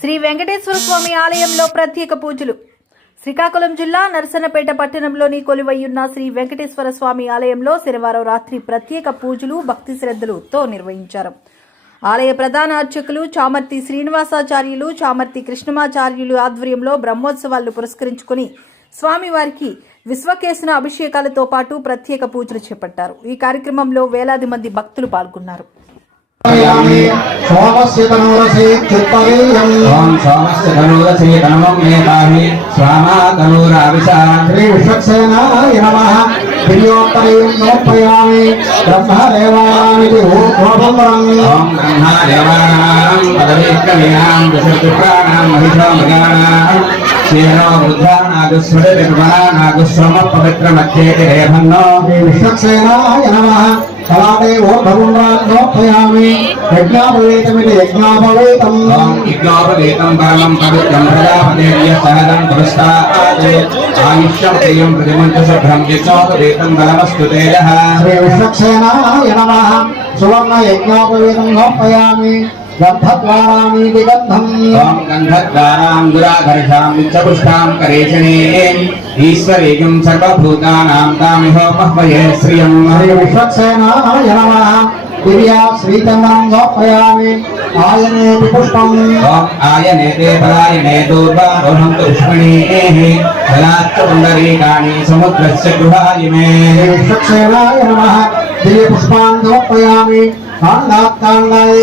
శ్రీ వెంకటేశ్వర స్వామి ఆలయంలో ప్రత్యేక పూజలు. శ్రీకాకుళం జిల్లా నరసన్నపేట పట్టణంలోని కొలువయ్యున్న శ్రీ వెంకటేశ్వర స్వామి ఆలయంలో శనివారం రాత్రి ప్రత్యేక పూజలు భక్తి శ్రద్ధలతో నిర్వహించారు. ఆలయ ప్రధాన అర్చకులు చామర్తి శ్రీనివాసాచార్యులు చామర్తి కృష్ణమాచార్యులు ఆధ్వర్యంలో బ్రహ్మోత్సవాలను పురస్కరించుకుని స్వామివారికి విశ్వకేశన అభిషేకాలతో పాటు ప్రత్యేక పూజలు చేపట్టారు. ఈ కార్యక్రమంలో వేలాది మంది భక్తులు పాల్గొన్నారు. सोमस्य तनूरसे चित्तवीयम् ॐ सोमस्य तनूरसे तनमं मे पाहि स्वामा तनूराविशा श्रीविश्वक्सेनाय नमः प्रियोत्तरीं समर्पयामि ब्रह्मदेवानामिति ऊर्ध्वभवम् ॐ ब्रह्मदेवानां पदवीक्रमीणां दशपुत्राणां महिषामृगाणां शीनो वृद्धानागस्वरे निर्मलानागस्वमपवित्रमध्येति रेभन्नो श्रीविश्वक्सेनाय नमः సలాదేవో భగుండ్రాన్ని సమర్పయామి యజ్ఞాపవేతమితి యజ్ఞాపవేతం. యజ్ఞాపవేతం పరమం పవిత్రం ప్రజాపతేర్య సహనం పురస్కారాచే ఆయుష్యం ప్రియం ప్రతిమంత శుభ్రం యజ్ఞాపవేతం బలమస్తు తేజ. శ్రీ విశ్వక్సేనాయ నమః. సువర్ణ యజ్ఞాపవేతం సమర్పయామి ఓం గంధద్వారాం దురాధర్షాం నిత్యపుష్టాం కరేషణీం ఈశ్వరీయం సర్వభూతానాం తామిహోమహ్మయే శ్రియం శ్రీ విశ్వక్సేనాయ నమః దివ్యా శ్రీచంద్రం సమర్పయామి ఆయనేతి పుష్పం ఓం ఆయనే తే పలాయనే దూర్వారోహం పుష్మణీః జలాచ్చ పుండరీకాణి సముద్రస్య గృహాయిమే శ్రీ విశ్వక్సేనాయ నమః దివ్య పుష్పాన్ని సమర్పయామి कांडाभरण